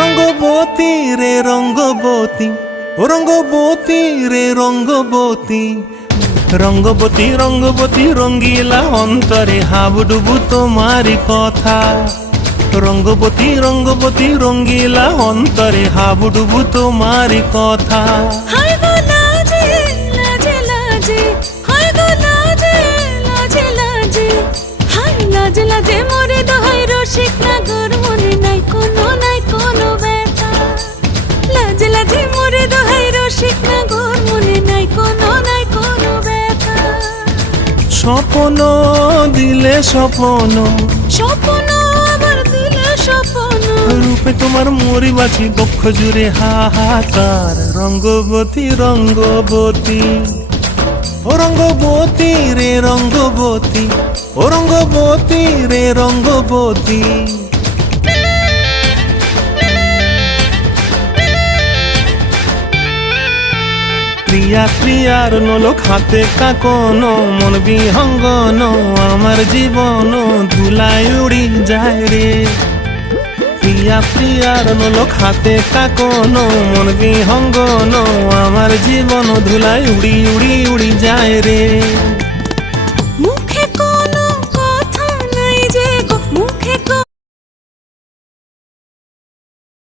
রঙ্গবতী রে রঙ্গবতী, ও রঙ্গবতী রে রঙ্গবতী, রঙ্গবতী রঙ্গবতী রঙ্গিলা অন্তরে হাবুডুবু তোমারি কথা। রঙ্গবতী রঙ্গবতী রঙ্গিলা অন্তরে হাবুডুবু তোমারি কথা। হায় গো লাজে লাজে লাজে, হায় গো লাজে লাজে লাজে, হায় লাজে লাজে মোরে দোহাই রসিক নাগর মনে নাই কোনো ব্যথা। লাজে লাজে মোরে দোহাই রসিক নাগর মনে নাই কোনো ব্যথা। স্বপ্ন দিলে স্বপ্ন, স্বপ্ন আবার দিলে স্বপ্ন, রূপে তোমার মরি বাঁচি বক্ষ জুড়ে হাহাকার। রঙ্গবতী রঙ্গবতী, ও রঙ্গবতী রে রঙ্গবতী, ও রঙ্গবতী রে রঙ্গবতী। প্রিয়া প্রিয়ার নলোক হাতে কাকন, মন বিহঙ্গন আমার জীবন ধুলায় উড়ি যায় রে। প্রিয়া প্রিয়ার নলোক হাতে কাকন, মন বিহঙ্গন আমার জীবন ধুলায় উড়ি উড়ি উড়ি যায় রে।